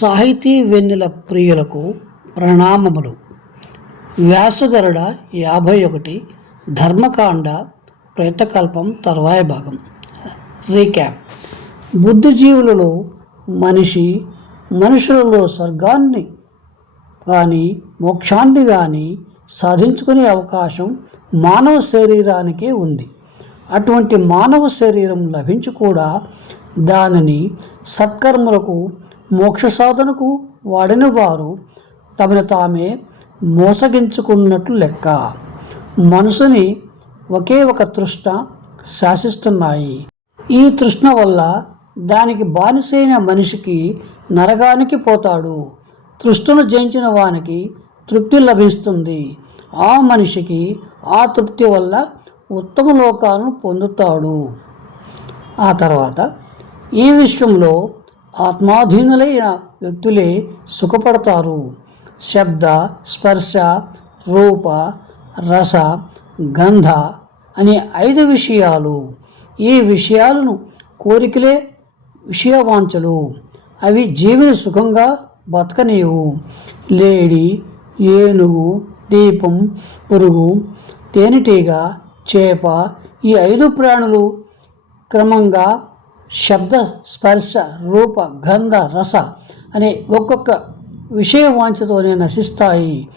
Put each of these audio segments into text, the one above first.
సాహితీ వెన్నెల ప్రియులకు ప్రణామములు. వ్యాసగరుడ యాభై ఒకటి ధర్మకాండ ప్రేతకల్పం తర్వాయ భాగం. రీక్యాప్. బుద్ధిజీవులలో మనిషి మనుషులలో స్వర్గాన్ని కానీ మోక్షాన్ని కానీ సాధించుకునే అవకాశం మానవ శరీరానికే ఉంది. అటువంటి మానవ శరీరం లభించి కూడా దానిని సత్కర్మలకు మోక్ష సాధనకు వాడిన వారు తమను తామే మోసగించుకున్నట్లు లెక్క. మనసుని ఒకే ఒక తృష్ణ శాసిస్తున్నాయి. ఈ తృష్ణ వల్ల దానికి బానిసైన మనిషికి నరగానికి పోతాడు. తృష్ణను జయించిన వానికి తృప్తి లభిస్తుంది. ఆ మనిషికి ఆ తృప్తి వల్ల ఉత్తమ లోకాలను పొందుతాడు. ఆ తర్వాత ఈ విషయంలో ఆత్మాధీనులైన వ్యక్తులే సుఖపడతారు. శబ్ద స్పర్శ రూప రస గంధ అనే ఐదు విషయాలు. ఈ విషయాలను కోరికలే విషయవాంఛలు. అవి జీవిని సుఖంగా బతకనీయవు లేడి ఏనుగు దీపం పురుగు తేనెటీగ చేప ఈ ఐదు ప్రాణులు క్రమంగా శబ్ద స్పర్శ రూప గంధ రస అనే ఒక్కొక్క విషయ వాంఛతోనే నశిస్తాయి.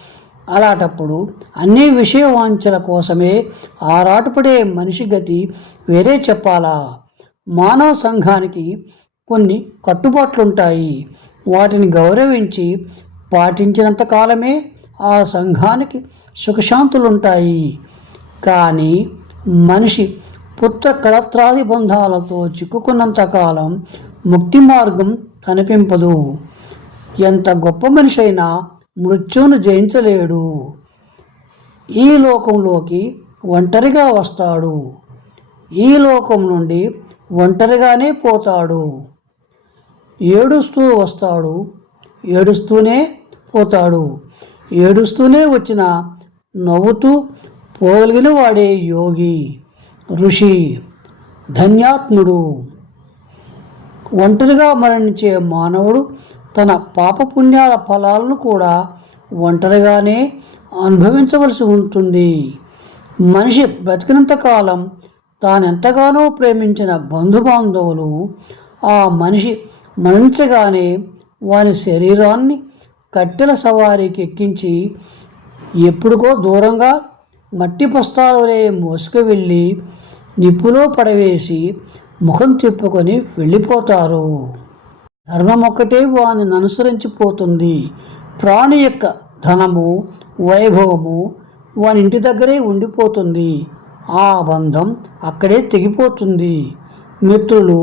అలాటప్పుడు అన్ని విషయ వాంఛల కోసమే ఆరాటపడే మనిషి గతి వేరే చెప్పాలా? మానవ సంఘానికి కొన్ని కట్టుబాట్లుంటాయి. వాటిని గౌరవించి పాటించినంత కాలమే ఆ సంఘానికి సుఖశాంతులుంటాయి. కానీ మనిషి పుత్ర కళత్రాది బంధాలతో చిక్కుకున్నంత కాలం ముక్తి మార్గం కనిపింపదు. ఎంత గొప్ప మనిషి అయినా మృత్యువును జయించలేడు. ఈ లోకంలోకి ఒంటరిగా వస్తాడు. ఈ లోకం నుండి ఒంటరిగానే పోతాడు. ఏడుస్తూ వస్తాడు. ఏడుస్తూనే పోతాడు. ఏడుస్తూనే వచ్చిన నవ్వుతూ పోగలిగిన వాడే యోగి. ఋషి ధన్యాత్ముడు. ఒంటరిగా మరణించే మానవుడు తన పాపపుణ్యాల ఫలాలను కూడా ఒంటరిగానే అనుభవించవలసి ఉంటుంది. మనిషి బ్రతికినంత కాలం తానెంతగానో ప్రేమించిన బంధుబాంధవులు ఆ మనిషి మరణించగానే వారి శరీరాన్ని కట్టెల సవారీకి ఎక్కించి ఎప్పుడుకో దూరంగా మట్టి బస్తాలే మోసుకు వెళ్ళి నిప్పులో పడవేసి ముఖం తిప్పుకొని వెళ్ళిపోతారు. ధర్మం ఒక్కటే వాని అనుసరించిపోతుంది ప్రాణి యొక్క ధనము వైభవము వాని ఇంటి దగ్గరే ఉండిపోతుంది. ఆ బంధం అక్కడే తెగిపోతుంది. మిత్రులు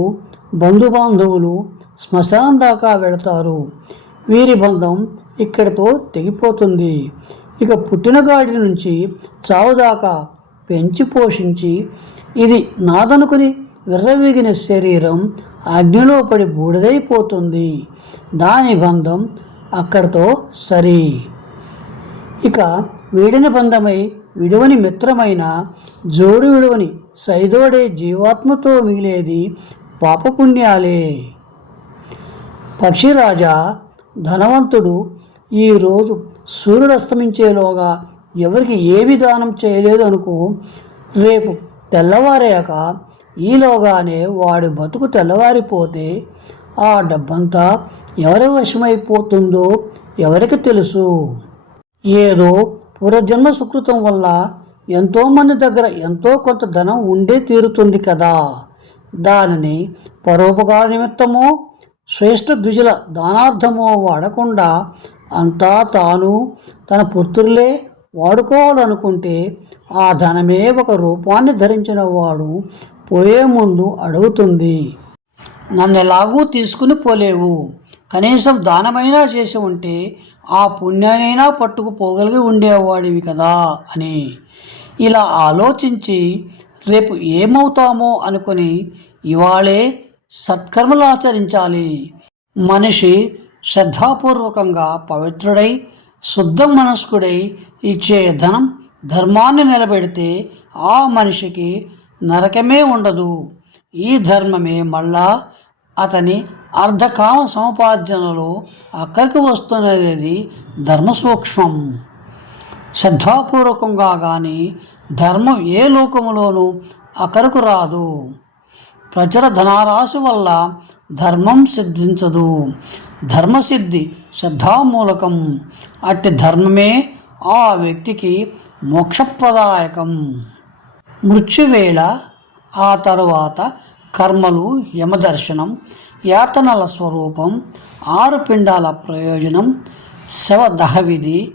బంధుబాంధవులు శ్మశానం దాకా వెళతారు. వీరి బంధం ఇక్కడితో తెగిపోతుంది. ఇక పుట్టినగాడి నుంచి చావుదాకా పెంచి పోషించి ఇది నాదనుకుని విర్రవీగిన శరీరం అగ్నిలో పడి బూడిదైపోతుంది. దాని బంధం అక్కడితో సరి. ఇక వీడిని బంధమై విడువని మిత్రమైన జోడు విడువని సైదోడే జీవాత్మతో మిగిలేది పాపపుణ్యాలే. పక్షిరాజా ధనవంతుడు ఈరోజు సూర్యుడు అస్తమించేలోగా ఎవరికి ఏమి దానం చేయలేదు అనుకో రేపు తెల్లవారాక ఈలోగానే వాడి బతుకు తెల్లవారిపోతే ఆ డబ్బంతా ఎవరి వశమైపోతుందో ఎవరికి తెలుసు? ఏదో పూర్వజన్మ సుకృతం వల్ల ఎంతోమంది దగ్గర ఎంతో కొంత ధనం ఉండే తీరుతుంది కదా. దానిని పరోపకార నిమిత్తమో శ్రేష్ఠ ద్విజుల దానార్థమో వాడకుండా అంతా తాను తన పుత్రులే వాడుకోవాలనుకుంటే ఆ ధనమే ఒక రూపాన్ని ధరించిన వాడు పోయే ముందు అడుగుతుంది. నన్ను ఎలాగూ తీసుకుని పోలేవు. కనీసం దానమైనా చేసి ఉంటే ఆ పుణ్యానైనా పట్టుకుపోగలిగి ఉండేవాడివి కదా అని ఇలా ఆలోచించి రేపు ఏమవుతామో అనుకుని ఇవాళే సత్కర్మలు ఆచరించాలి. మనిషి శ్రద్ధాపూర్వకంగా పవిత్రుడై శుద్ధ మనస్కుడై ఇచ్చే ధనం ధర్మాన్ని నిలబెడితే ఆ మనిషికి నరకమే ఉండదు. ఈ ధర్మమే మళ్ళా అతని అర్ధకామ సముపార్జనలో అక్కడికి వస్తున్నది ధర్మసూక్ష్మం. శ్రద్ధాపూర్వకంగా కానీ ధర్మం ఏ లోకములోనూ అక్కరకు రాదు. ప్రజల ధనారాశి వల్ల ధర్మం సిద్ధించదు. ధర్మసిద్ధి శ్రద్ధామూలకం. అట్టి ధర్మమే ఆ వ్యక్తికి మోక్షప్రదాయకం. మృత్యువేళ ఆ తరువాత కర్మలు యమదర్శనం యాతనల స్వరూపం ఆరు పిండాల ప్రయోజనం శవ దహవిధి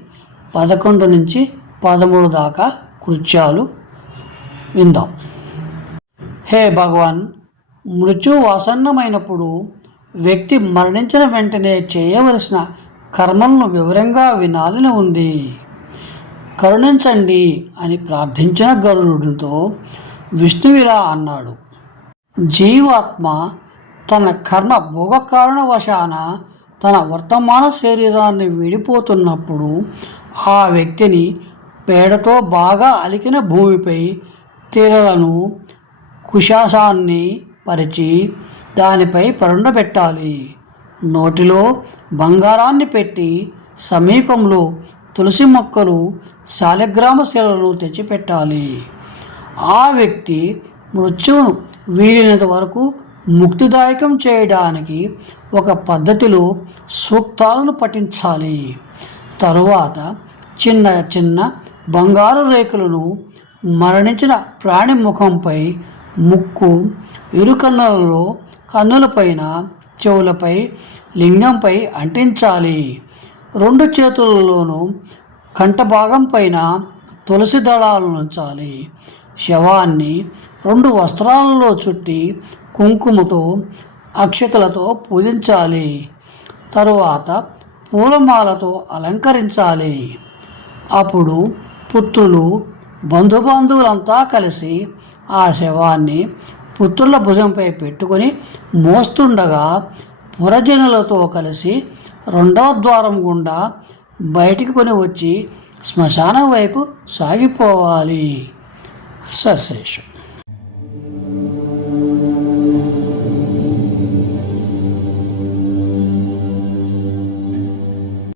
పదకొండు నుంచి పదమూడు దాకా కృత్యాలు విందాం. హే భగవాన్ మృత్యు ఆసన్నమైనప్పుడు వ్యక్తి మరణించిన వెంటనే చేయవలసిన కర్మలను వివరంగా వినాలని ఉంది. కరుణించండి అని ప్రార్థించిన గరుడుతో విష్ణువిలా అన్నాడు. జీవాత్మ తన కర్మ భోగకారణ వశాన తన వర్తమాన శరీరాన్ని విడిపోతున్నప్పుడు ఆ వ్యక్తిని పేడతో బాగా అలికిన భూమిపై తీరలను కుశాసాన్ని పరిచి దానిపై పరుండబెట్టాలి. నోటిలో బంగారాన్ని పెట్టి సమీపంలో తులసి మొక్కలు శాలగ్రామ శిలను తెచ్చిపెట్టాలి. ఆ వ్యక్తి మృత్యువును వీలైనంత వరకు ముక్తిదాయకం చేయడానికి ఒక పద్ధతిలో సూక్తాలను పఠించాలి. తరువాత చిన్న చిన్న బంగారు రేకులను మరణించిన ప్రాణి ముఖంపై ముక్కు ఇరుకన్నులలో కన్నులపైన చెవులపై లింగంపై అంటించాలి. రెండు చేతులలోనూ కంఠ భాగం పైన తులసి దళాలను ఉంచాలి. శవాన్ని రెండు వస్త్రాలలో చుట్టి కుంకుమతో అక్షతలతో పూజించాలి. తరువాత పూలమాలతో అలంకరించాలి. అప్పుడు పుత్రులు బంధుబంధువులంతా కలిసి ఆ శవాన్ని పుత్రుల భుజంపై పెట్టుకొని మోస్తుండగా పురజనులతో కలిసి రెండవ ద్వారం గుండా బయటికి కొని వచ్చి శ్మశానం వైపు సాగిపోవాలి. సశేషం.